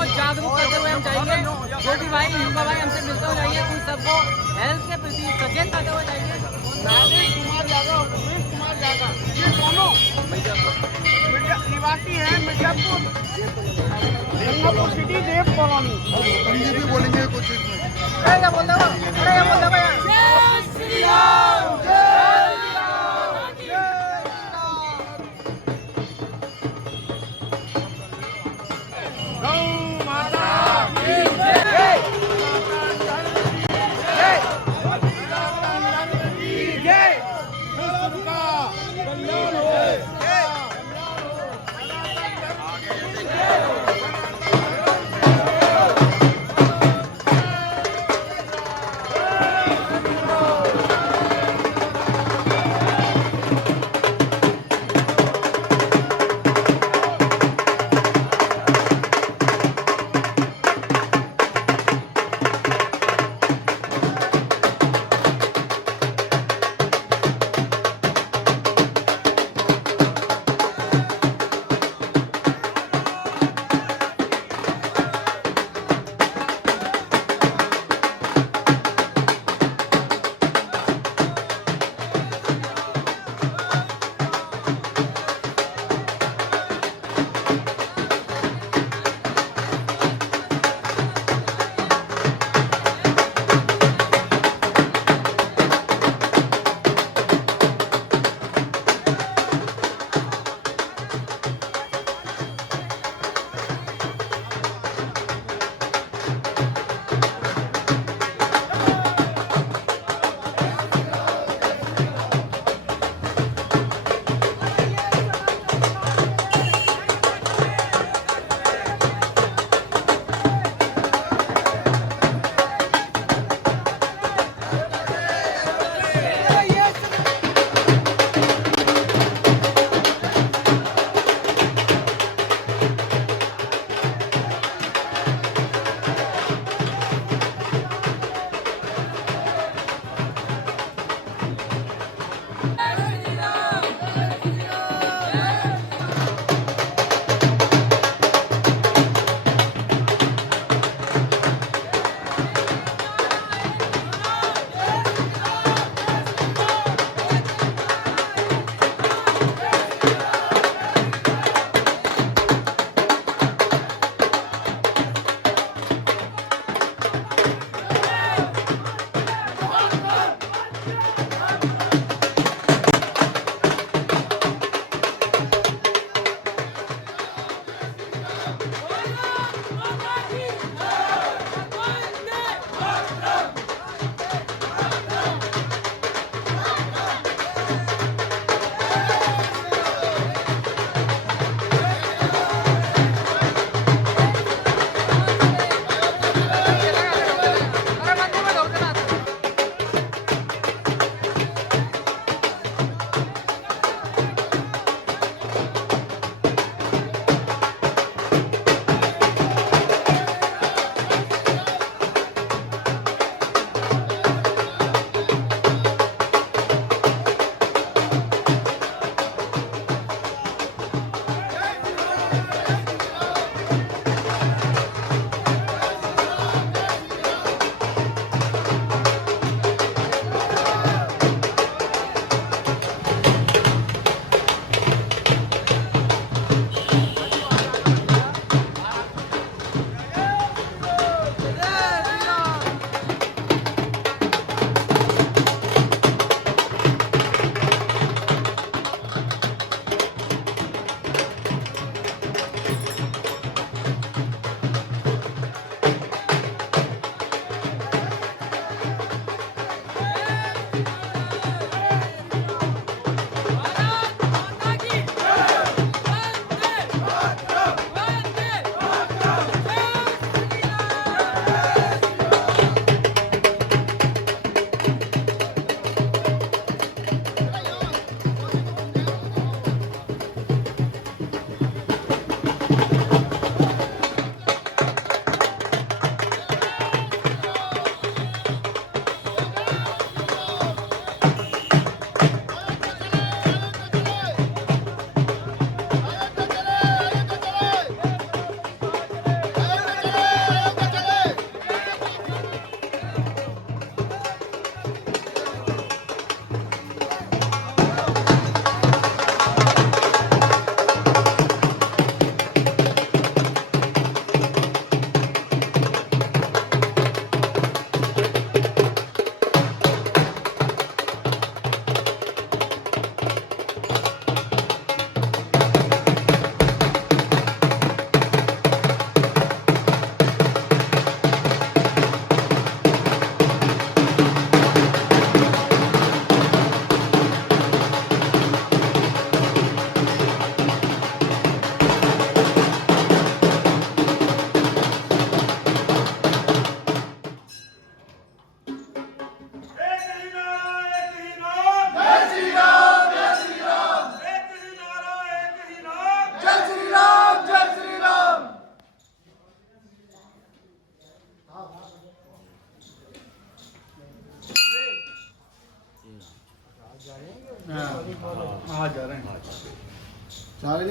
को जागरूक करते हुए हम जाएंगे। जो भी भाई युवा भाई हमसे मिलते हुए जाएंगे, उन सबको हेल्थ के प्रति सचेत करते हुए जाएंगे। राजेश कुमार जागा और भूवेश कुमार जागा ये दोनों निवासी हैं मिर्जापुर गंगापुर सिटी देव कॉलोनी। हिंदी भी बोलेंगे कुछ इसमें। अरे क्या बोलता है भैया? जय श्री राम, जय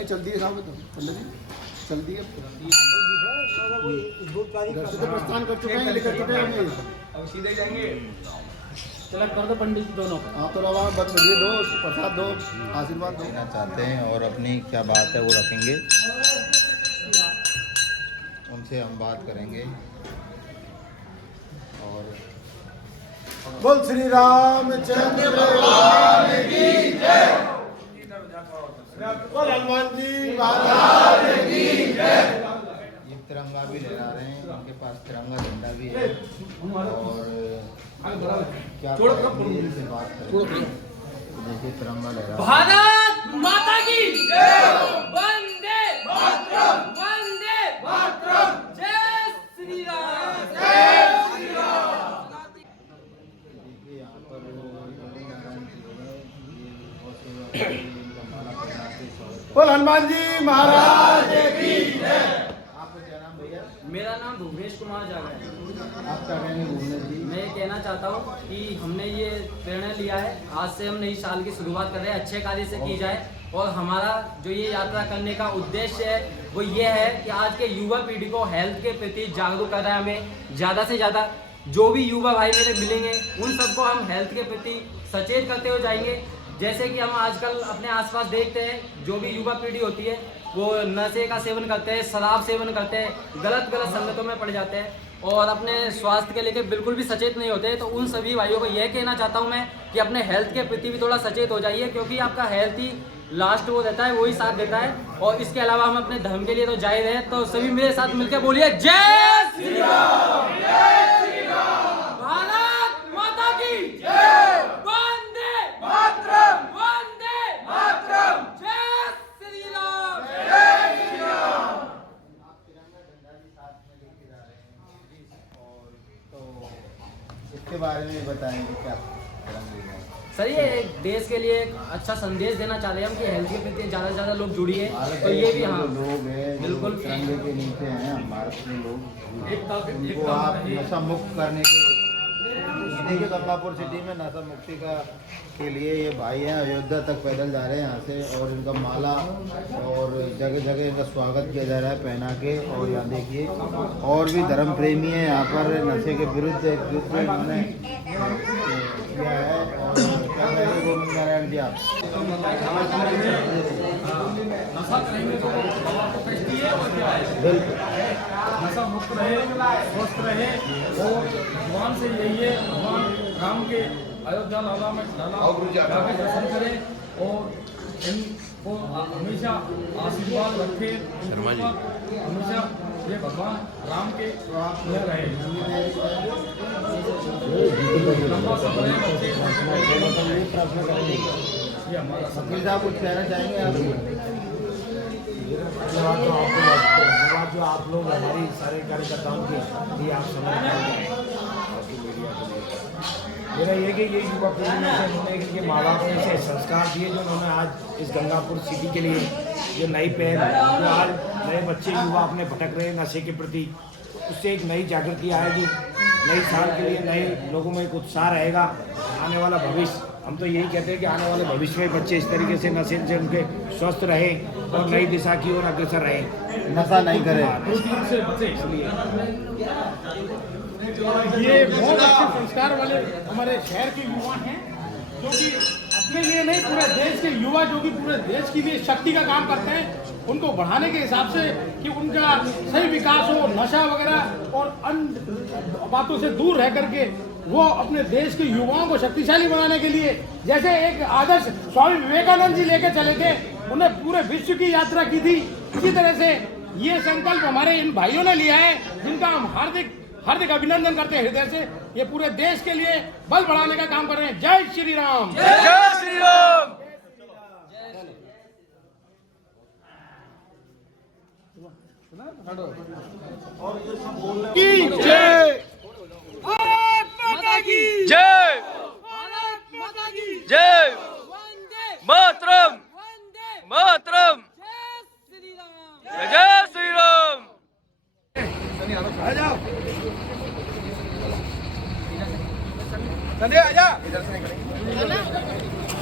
चल दिए साहब तो पंडित जी चल दिए घर से तो प्रस्थान कर चुके हैं लेकर चुके हैं अब सीधे जाएंगे। तिलक कर दो पंडित जी दोनों को। हाँ तो रवा बस ये दो प्रसाद दो आशीर्वाद दो। देना चाहते हैं और अपनी क्या बात है वो रखेंगे, उनसे हम बात करेंगे। और बोल श्री रामचंद्र भगवान की जय। बोल हनुमान जी महाराज की जय। ये तिरंगा भी लहरा रहे हैं, उनके पास तिरंगा झंडा भी है। और क्या से बात करें, देखिए तिरंगा लहरा। भारत माता की वंदे मातरम, वंदे मातरम, जय श्री राम, जय श्री राम। देखिए यहाँ पर नारायण जी है, ये इनका माला पहनाते स्वागत। बोल हनुमान जी महाराज की जय। आपका क्या नाम भैया? मेरा नाम भुवनेश कुमार जागा है। आप क्या कहेंगे भूवनेश जी? मैं ये कहना चाहता हूँ कि हमने ये प्रेरणा लिया है, आज से हम नई साल की शुरुआत कर रहे हैं, अच्छे कार्य से की जाए। और हमारा जो ये यात्रा करने का उद्देश्य है वो ये है कि आज के युवा पीढ़ी को हेल्थ के प्रति जागरूक करना है। हमें ज़्यादा से ज़्यादा जो भी युवा भाई मेरे मिलेंगे उन सबको हम हेल्थ के प्रति सचेत करते हुए जाएंगे। जैसे कि हम आजकल अपने आसपास देखते हैं, जो भी युवा पीढ़ी होती है वो नशे का सेवन करते हैं, शराब सेवन करते हैं, गलत संगतों में पड़ जाते हैं और अपने स्वास्थ्य के लेके बिल्कुल भी सचेत नहीं होते। तो उन सभी भाइयों को यह कहना चाहता हूं मैं कि अपने हेल्थ के प्रति भी थोड़ा सचेत हो जाइए, क्योंकि आपका हेल्थ ही लास्ट वो रहता है, वही साथ देता है। और इसके अलावा हम अपने धर्म के लिए तो जाहिर है, तो सभी मेरे साथ मिलकर बोलिए जय श्री राम, जय श्री राम। भारत माता की जय। वंदे मातरम, वंदे मातरम, जय श्री राम, जय श्री राम। इसके बारे में बताएंगे क्या तिरंगा? सर ये एक देश के लिए एक अच्छा संदेश देना चाह रहे हैं हम कि हेल्थ के प्रति ज़्यादा से ज़्यादा लोग जुड़िए। तो ये भी हाँ लोग हैं बिल्कुल तिरंगे के नीचे हैं, हम भारत के लोग, उनको आप नशा मुक्त करने के देखिए गंगापुर सिटी में नशा मुक्ति के लिए ये भाई हैं, अयोध्या तक पैदल जा रहे हैं यहाँ से। और इनका माला और जगह जगह इनका स्वागत किया जा रहा है पहना के। और यहाँ देखिए और भी धर्म प्रेमी हैं यहाँ पर, नशे के विरुद्ध युद्ध इन्होंने किया है। और क्या कहेंगे गोविंद नारायण जी आप? बिल्कुल नशा मुक्त रहे, स्वस्थ रहे और भगवान से यही है, भगवान राम के अयोध्या लाला में जाके दर्शन करें और इनको हमेशा आशीर्वाद रखे, हमेशा ये भगवान राम के में रहे। लंबा सफर है बच्चे, ये हमारा वकील साहब कुछ कहना चाहेंगे आप? धन्यवाद जो आप लोग हमारी सारे कार्यकर्ताओं के लिए आप समय निकालते हैं आपकी मीडिया के लिए। मेरा ये कि ये युवा पीढ़ी में से उन्होंने इनके माँ बाप ने इसे संस्कार दिए जो उन्होंने आज इस गंगापुर सिटी के लिए जो नई पहल, जो आज नए बच्चे युवा अपने भटक रहे हैं नशे के प्रति, उससे एक नई जागृति आएगी। नई साल के लिए नए लोगों में एक उत्साह रहेगा। आने वाला भविष्य, हम तो यही कहते हैं कि आने वाले भविष्य में बच्चे इस तरीके से नशे से उनके स्वस्थ रहे और नई दिशा की ओर अग्रसर रहे, नशा नहीं करें। से बचे। इसलिए ये बहुत अच्छे संस्कार वाले हमारे शहर के युवा हैं, जो कि अपने लिए नहीं पूरे देश के युवा, जो कि पूरे देश की भी शक्ति का काम करते हैं, उनको बढ़ाने के हिसाब से कि उनका सही विकास हो, नशा वगैरह और अन्य बातों से दूर रह करके वो अपने देश के युवाओं को शक्तिशाली बनाने के लिए, जैसे एक आदर्श स्वामी विवेकानंद जी लेके चले थे, उन्हें पूरे विश्व की यात्रा की थी, इसी तरह से ये संकल्प हमारे इन भाइयों ने लिया है, जिनका हम हार्दिक हार्दिक अभिनंदन करते हैं हृदय से। ये पूरे देश के लिए बल बढ़ाने का काम कर रहे हैं। जय श्री राम, जय श्री राम। की जय, माता की जय, भारत माता की जय, वंदे मातरम, वंदे मातरम, जय श्री राम। जय श्री राम। संजय आजा।